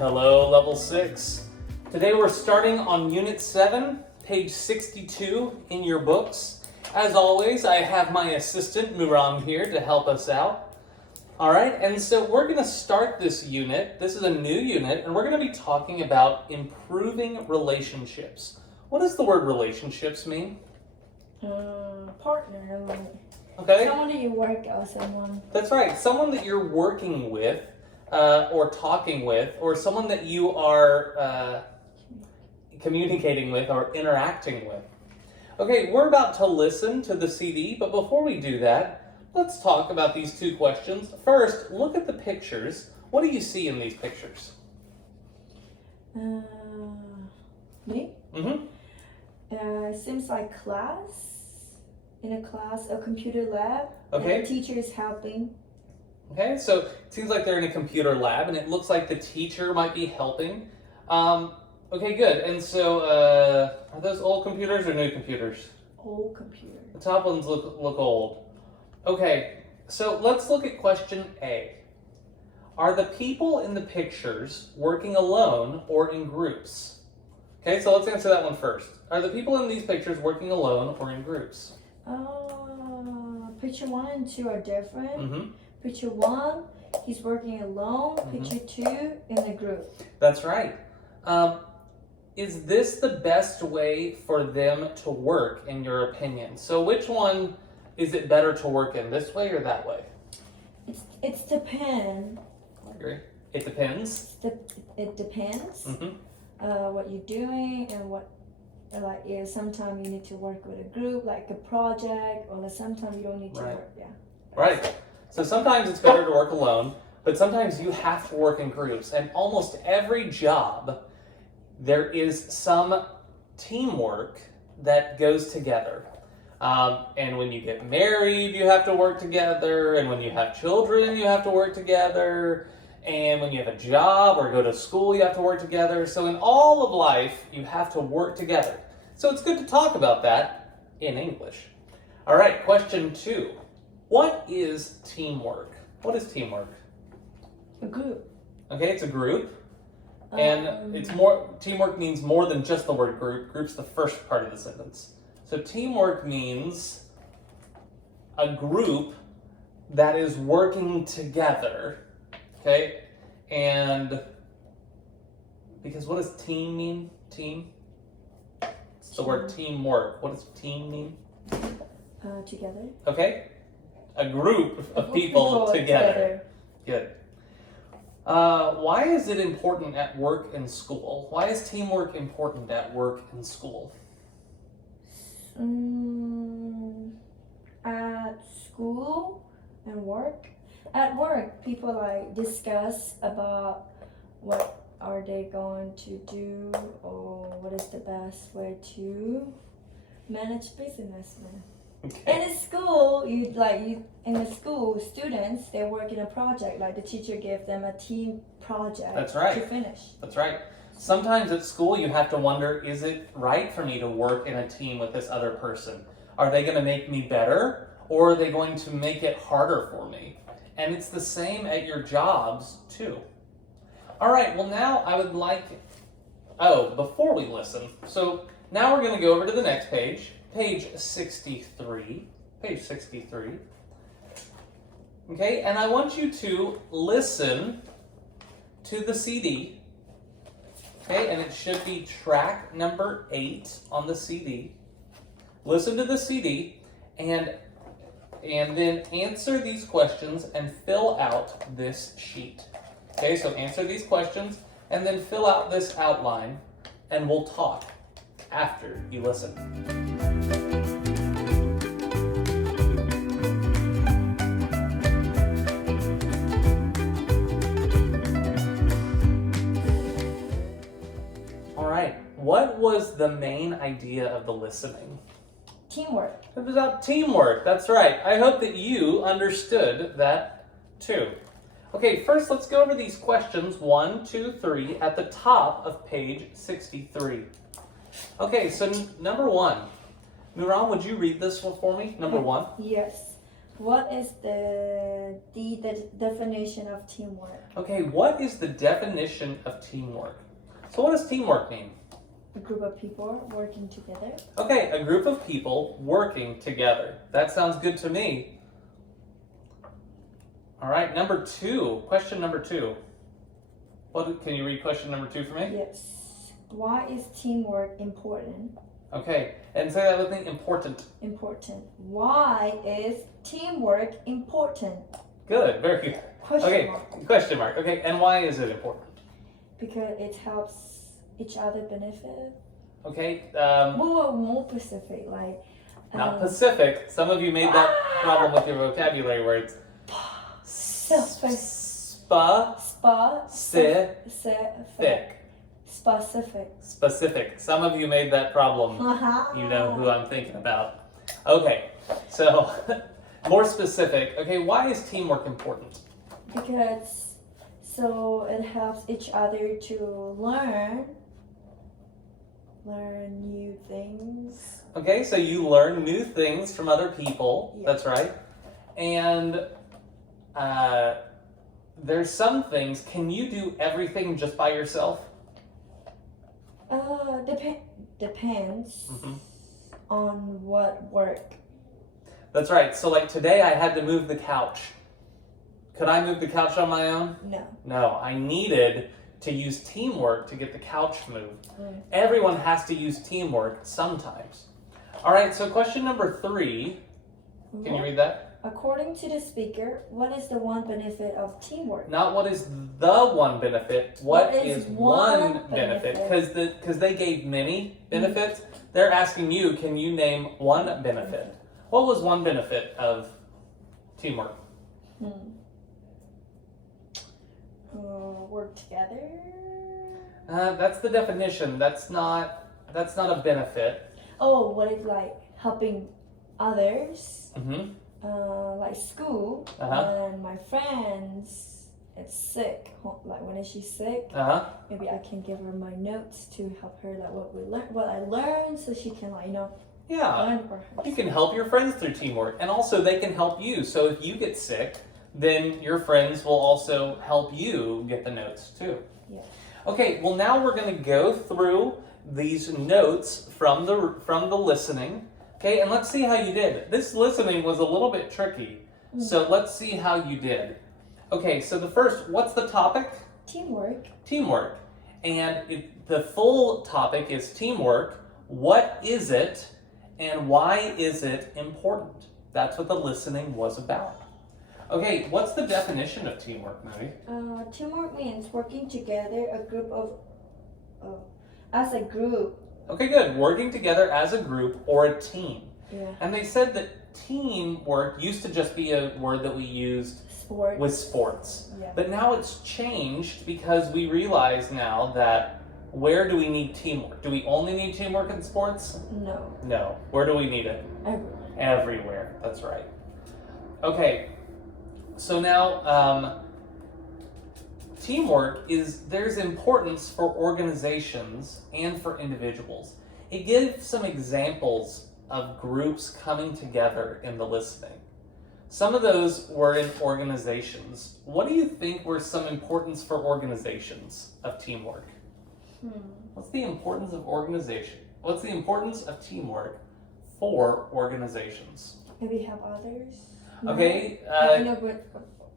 Hello, Level 6. Today we're starting on Unit 7, page 62 in your books. As always, I have my assistant, Muram, here to help us out. Alright, and so we're going to start this unit. This is a new unit, and we're going to be talking about improving relationships. What does the word relationships mean? Partner, like Okay. someone that you work with, someone. That's right. Someone that you're working with, or talking with, or someone that you are communicating with or interacting with. Okay, we're about to listen to the CD, but before we do that, let's talk about these two questions. First, look at the pictures. What do you see in these pictures? Me? Mm-hmm. Seems like class. In a class, a computer lab. Okay. And the teacher is helping. Okay, so it seems like they're in a computer lab, and it looks like the teacher might be helping. Okay, good. And so, are those old computers or new computers? Old computer. The top ones look old. Okay, so let's look at question A. Are the people in the pictures working alone or in groups? Okay, so let's answer that one first. Are the people in these pictures working alone or in groups? Picture 1 and 2 are different. Mm-hmm. Picture 1, he's working alone. Mm-hmm. Picture 2, in a group. That's right. Is this the best way for them to work, in your opinion? So which one is it better to work in, this way or that way? It's depend. I agree. It depends. It depends. Mm-hmm. What you're doing and what, like, yeah, sometimes you need to work with a group, like a project, or sometimes you don't need to work. Yeah. Right. So sometimes it's better to work alone, but sometimes you have to work in groups. And almost every job, there is some teamwork that goes together. And when you get married, you have to work together. And when you have children, you have to work together. And when you have a job or go to school, you have to work together. So in all of life, you have to work together. So it's good to talk about that in English. All right, question 2. What is teamwork? What is teamwork? A group. Okay, it's a group. And it's more, teamwork means more than just the word group. Group's the first part of the sentence. So teamwork means a group that is working together. Okay? And because what does team mean? Team? It's the word teamwork. What does team mean? Together. Okay? A group of people together. Good. Why is it important at work and school? Why is teamwork important at work and school? At school and work. At work, people like discuss about what are they going to do or what is the best way to manage business. Okay. And in school, in the school, students, they work in a project. Like the teacher gave them a team project. That's right. To finish. That's right. Sometimes at school you have to wonder, is it right for me to work in a team with this other person? Are they going to make me better, or are they going to make it harder for me? And it's the same at your jobs too. All right, well now I would like, before we listen, so now we're going to go over to the next page. Page 63. Page 63. Okay, and I want you to listen to the CD. Okay, and it should be track number 8 on the CD. Listen to the CD and then answer these questions and fill out this sheet. Okay, so answer these questions and then fill out this outline, and we'll talk after you listen. What was the main idea of the listening? Teamwork. It was about teamwork, that's right. I hope that you understood that too. Okay, first let's go over these questions 1, 2, 3 at the top of page 63. Okay, so number 1. Nuran, would you read this one for me? Number 1. Yes. What is the definition of teamwork? Okay, what is the definition of teamwork? So what does teamwork mean? A group of people working together. Okay, a group of people working together. That sounds good to me. All right, question number 2. Can you read question number 2 for me? Yes. Why is teamwork important? Okay, and say that with me, important. Important. Why is teamwork important? Good, very good. Question mark. Question mark. Okay, and why is it important? Because it helps each other benefit. Okay. More specific, like. Not Pacific. Some of you made that problem with your vocabulary words. Specific. Some of you made that problem. You know who I'm thinking about. Okay, so more specific. Okay, why is teamwork important? Because so it helps each other to learn new things. Okay, so you learn new things from other people. Yeah. That's right. And there's some things. Can you do everything just by yourself? Depends on what work. That's right. So like today I had to move the couch. Could I move the couch on my own? No. No, I needed to use teamwork to get the couch moved. Everyone has to use teamwork sometimes. All right, so question number 3. Can you read that? According to the speaker, what is the one benefit of teamwork? Not what is the one benefit. What is one benefit? Because they gave many benefits. They're asking you, can you name one benefit? What was one benefit of teamwork? Work together. That's the definition. That's not a benefit. Oh, what is like helping others? Mm-hmm. Like school, and my friends is sick. Like when she's sick, maybe I can give her my notes to help her, like what I learned, so she can learn for herself. You can help your friends through teamwork, and also they can help you. So if you get sick, then your friends will also help you get the notes too. Yeah. Okay. Well, now we're going to go through these notes from the listening. Okay, and let's see how you did. This listening was a little bit tricky, so let's see how you did. Okay, so the first, what's the topic? Teamwork. Teamwork. And the full topic is teamwork. What is it, and why is it important? That's what the listening was about. Okay, what's the definition of teamwork, Maddie? Teamwork means working together, as a group. Okay, good. Working together as a group or a team. Yeah. And they said that teamwork used to just be a word that we used with sports. Yeah. But now it's changed because we realize now that where do we need teamwork? Do we only need teamwork in sports? No. No. Where do we need it? Everywhere. Everywhere. That's right. Okay. So now, teamwork there's importance for organizations and for individuals. It gives some examples of groups coming together in the listening. Some of those were in organizations. What do you think were some importance for organizations of teamwork? What's the importance of organization? What's the importance of teamwork for organizations? Maybe help others. Okay.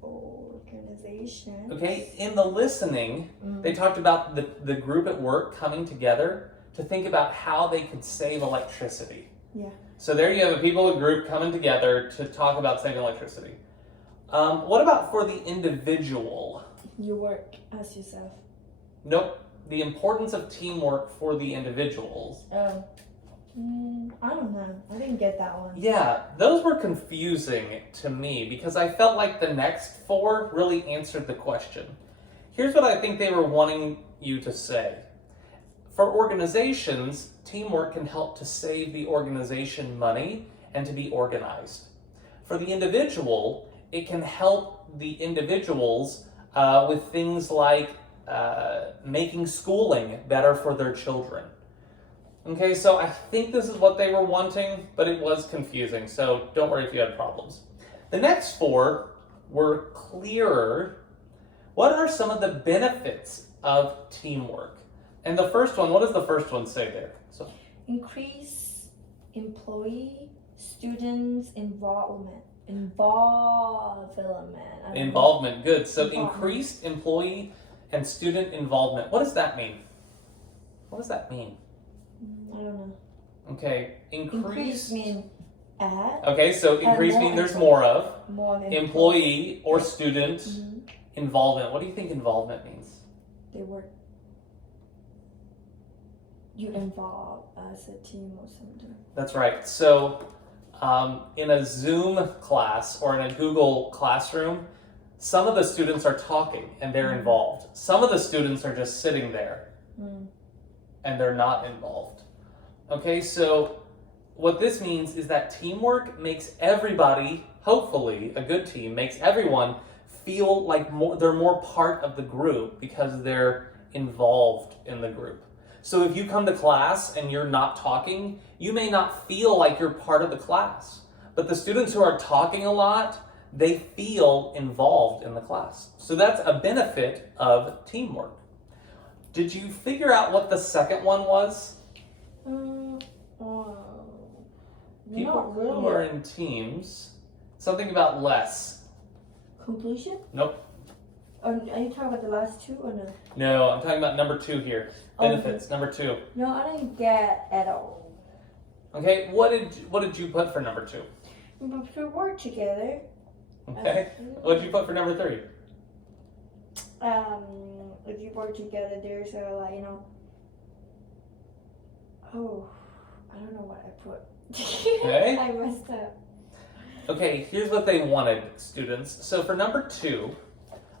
Organization. Okay, in the listening, they talked about the group at work coming together to think about how they could save electricity. Yeah. So there you have a people group coming together to talk about saving electricity. What about for the individual? You work as yourself. Nope. The importance of teamwork for the individuals. I don't know. I didn't get that one. Yeah, those were confusing to me because I felt like the next 4 really answered the question. Here's what I think they were wanting you to say. For organizations, teamwork can help to save the organization money and to be organized. For the individual, it can help the individuals with things like making schooling better for their children. Okay, so I think this is what they were wanting, but it was confusing, so don't worry if you had problems. The next 4 were clearer. What are some of the benefits of teamwork? And the first one, what does the first one say there? So, Increase employee, students' involvement. Involvement, good. So Involvement. increased employee and student involvement. What does that mean? What does that mean? I don't know. Okay, Increase mean add. Okay, so increase more means there's more of. More Employee or student Mhm. involvement. What do you think involvement means? They work. You involve as a team or something. That's right. So in a Zoom class or in a Google Classroom, some of the students are talking and they're involved. Some of the students are just sitting there and they're not involved. Okay, so what this means is that teamwork makes everybody, hopefully a good team, makes everyone feel like they're more part of the group because they're involved in the group. So if you come to class and you're not talking, you may not feel like you're part of the class. But the students who are talking a lot, they feel involved in the class. So that's a benefit of teamwork. Did you figure out what the second one was? People Not really. who are in teams. Something about less. Conclusion? Nope. Are you talking about the last 2 or no? No, I'm talking about number 2 here. Benefits, number 2. No, I didn't get at all. Okay, what did you put for number 2? But we work together. Okay. What did you put for number 3? If you work together, there's a oh, I don't know what I put. Okay. I messed up. Okay, here's what they wanted, students. So for number 2,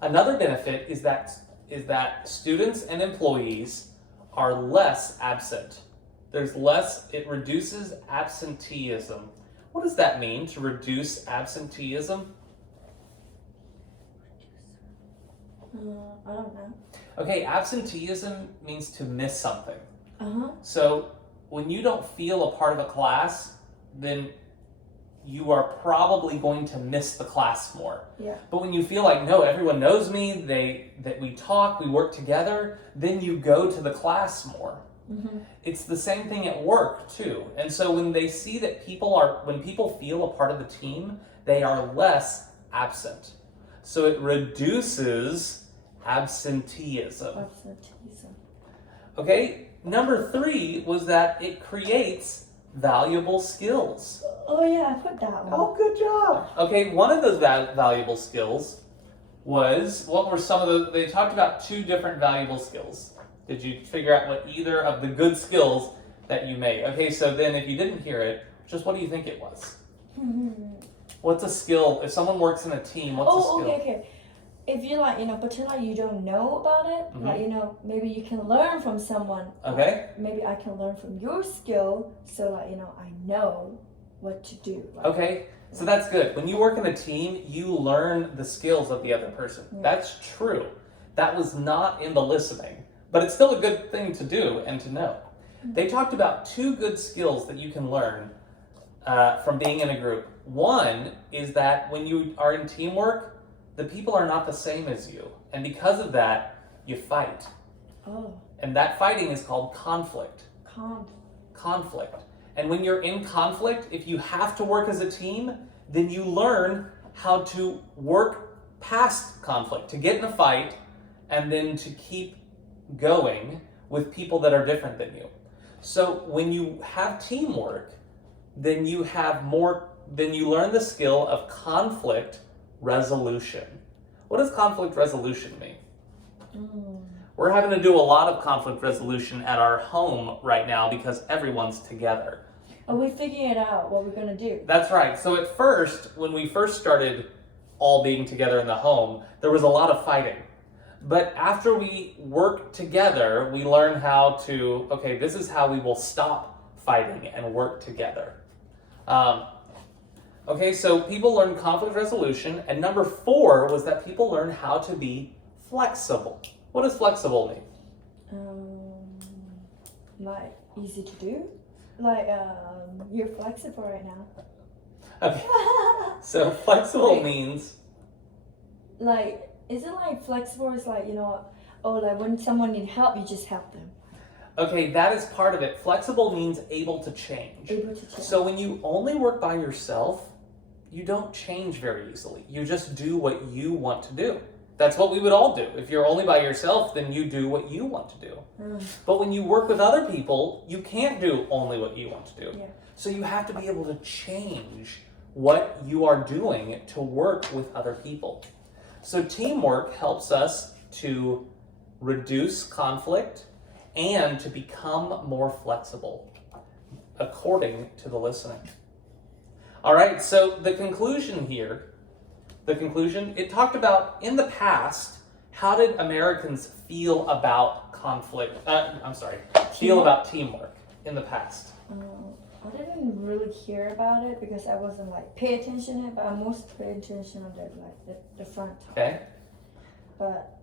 another benefit is that students and employees are less absent. It reduces absenteeism. What does that mean, to reduce absenteeism? I don't know. Okay, absenteeism means to miss something. Uh-huh. So when you don't feel a part of a class, then you are probably going to miss the class more. Yeah. But when you feel like, no, everyone knows me, that we talk, we work together, then you go to the class more. Mm-hmm. It's the same thing at work too. And so when they see that when people feel a part of the team, they are less absent. So it reduces absenteeism. Okay, number 3 was that it creates valuable skills. Oh yeah, I put that one. Oh, good job. Okay, one of those valuable skills was, what were some of the, they talked about 2 different valuable skills. Did you figure out what either of the good skills that you made? Okay, so then if you didn't hear it, just what do you think it was? What's a skill? If someone works in a team, what's a skill? Okay. If you pretend like you don't know about it, maybe you can learn from someone. Okay. Maybe I can learn from your skill, so I know what to do. Okay, so that's good. When you work in a team, you learn the skills of the other person. Yeah. That's true. That was not in the listening, but it's still a good thing to do and to know. They talked about 2 good skills that you can learn from being in a group. One is that when you are in teamwork, the people are not the same as you. And because of that, you fight. Oh. And that fighting is called conflict. Conflict. And when you're in conflict, if you have to work as a team, then you learn how to work past conflict, to get in a fight, and then to keep going with people that are different than you. So when you have teamwork, then you learn the skill of conflict resolution. What does conflict resolution mean? We're having to do a lot of conflict resolution at our home right now because everyone's together. Are we figuring it out what we're going to do? That's right. So at first, when we first started all being together in the home, there was a lot of fighting. But after we worked together, we learned how to, okay, this is how we will stop fighting and work together. Okay, so people learn conflict resolution, and number 4 was that people learn how to be flexible. What does flexible mean? Like easy to do? Like you're flexible right now. Okay. So flexible Wait. means, Like, is it like flexible? It's like, like when someone needs help, you just help them. okay, that is part of it. Flexible means able to change. Able to change. So when you only work by yourself, you don't change very easily. You just do what you want to do. That's what we would all do. If you're only by yourself, then you do what you want to do. But when you work with other people, you can't do only what you want to do. Yeah. So you have to be able to change what you are doing to work with other people. So teamwork helps us to reduce conflict and to become more flexible, according to the listening. All right, so the conclusion here, it talked about in the past, how did Americans feel about about teamwork in the past? I didn't really hear about it because I wasn't like pay attention to it, but I most pay attention on the front talk. Okay. But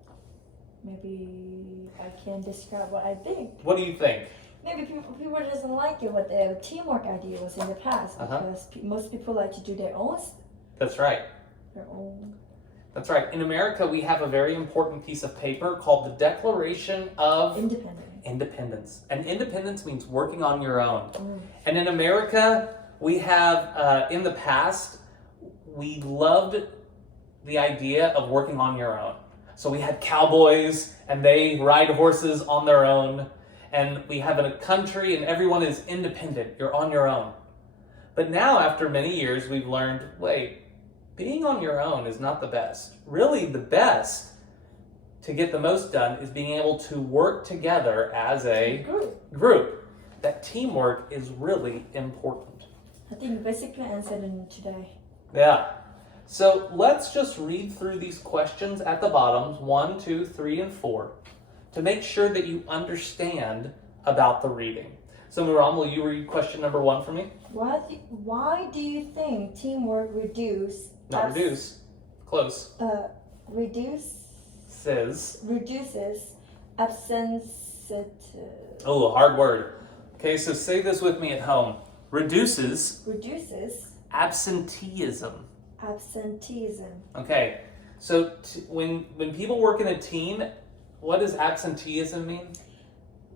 maybe I can describe what I think. What do you think? Maybe people doesn't like it what the teamwork idea was in the past because most people like to do their own. That's right. Their own. That's right. In America, we have a very important piece of paper called the Declaration of Independence. And independence means working on your own. And in America, we have, in the past, we loved the idea of working on your own. So we had cowboys, and they ride horses on their own. And we have a country, and everyone is independent. You're on your own. But now, after many years, we've learned, wait, being on your own is not the best. Really, the best to get the most done is being able to work together as a group. That teamwork is really important. I think basically answered it today. Yeah. So let's just read through these questions at the bottoms, 1, 2, 3, and 4, to make sure that you understand about the reading. So Miram, will you read question number 1 for me? Why do you think teamwork reduces absenteeism? Oh, hard word. Okay, so say this with me at home. Reduces absenteeism. Okay, so when people work in a team, what does absenteeism mean?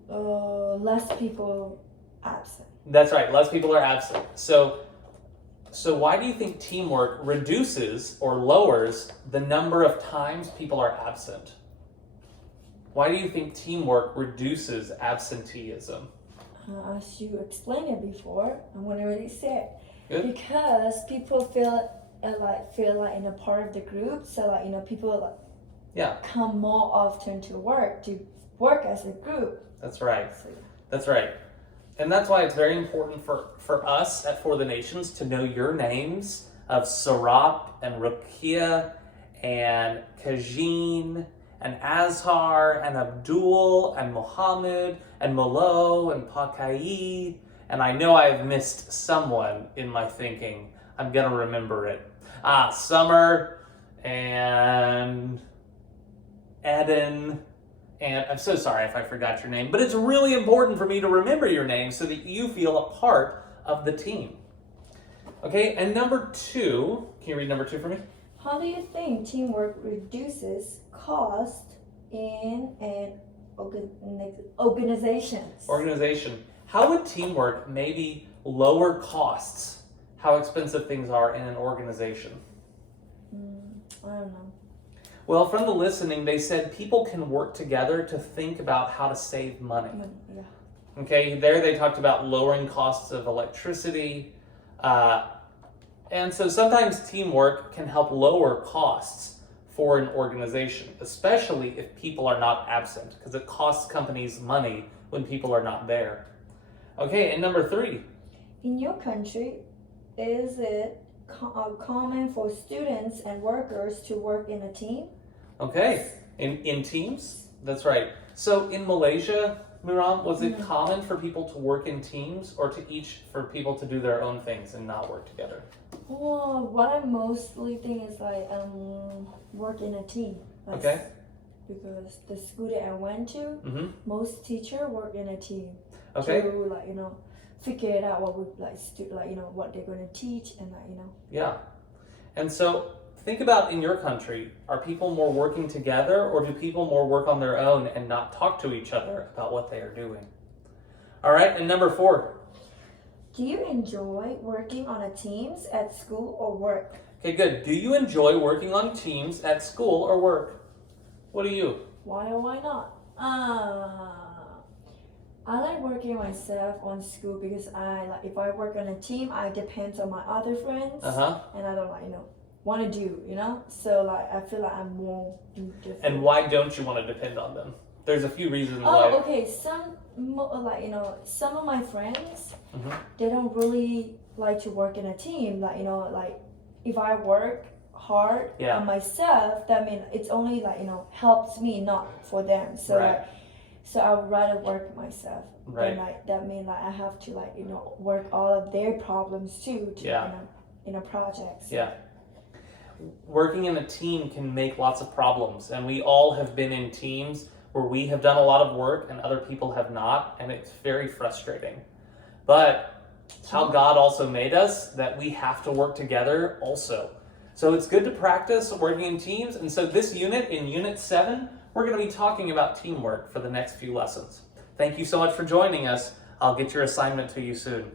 Less people absent. That's right, less people are absent. So why do you think teamwork reduces or lowers the number of times people are absent? Why do you think teamwork reduces absenteeism? As you explained it before, I'm going to really say it. Good. Because people feel like in a part of the group, so people come more often to work as a group. That's right. That's right. And that's why it's very important for us at For the Nations to know your names of Sarap and Rukia and Kajin and Azhar and Abdul and Mohammed and Molo and Pakai. And I know I've missed someone in my thinking. I'm going to remember it. Summer and Eden. And I'm so sorry if I forgot your name, but it's really important for me to remember your name so that you feel a part of the team. Okay, and number 2, can you read number 2 for me? How do you think teamwork reduces cost in an organization? How would teamwork maybe lower costs? How expensive things are in an organization? I don't know. Well, from the listening, they said people can work together to think about how to save money. Yeah. Okay, there they talked about lowering costs of electricity. And so sometimes teamwork can help lower costs for an organization, especially if people are not absent, because it costs companies money when people are not there. Okay, and number 3. In your country, is it common for students and workers to work in a team? Okay, in teams? That's right. So in Malaysia, Miram, was it common for people to work in teams or for people to do their own things and not work together? Well, what I mostly think is work in a team. Okay. Because the school that I went to, most teachers work in a team. Okay. To figure it out what they're going to teach and Yeah. And so think about in your country, are people more working together or do people more work on their own and not talk to each other about what they are doing? All right, and number 4. Do you enjoy working on a teams at school or work? Okay, good. Do you enjoy working on teams at school or work? What do you? Why or why not? I like working myself on school because if I work on a team, I depend on my other friends, and I don't want to do, So I feel like I'm more indifferent. And why don't you want to depend on them? There's a few reasons Oh, why. okay. Some of my friends, they don't really like to work in a team. If I work hard on myself, that means it's only helps me, not for them. So right. So I would rather work myself. Right. And that means I have to work all of their problems too to in a project. So. Yeah. Working in a team can make lots of problems, and we all have been in teams where we have done a lot of work and other people have not, and it's very frustrating. But how God also made us, that we have to work together also. So it's good to practice working in teams, and so this unit, in Unit 7, we're going to be talking about teamwork for the next few lessons. Thank you so much for joining us. I'll get your assignment to you soon.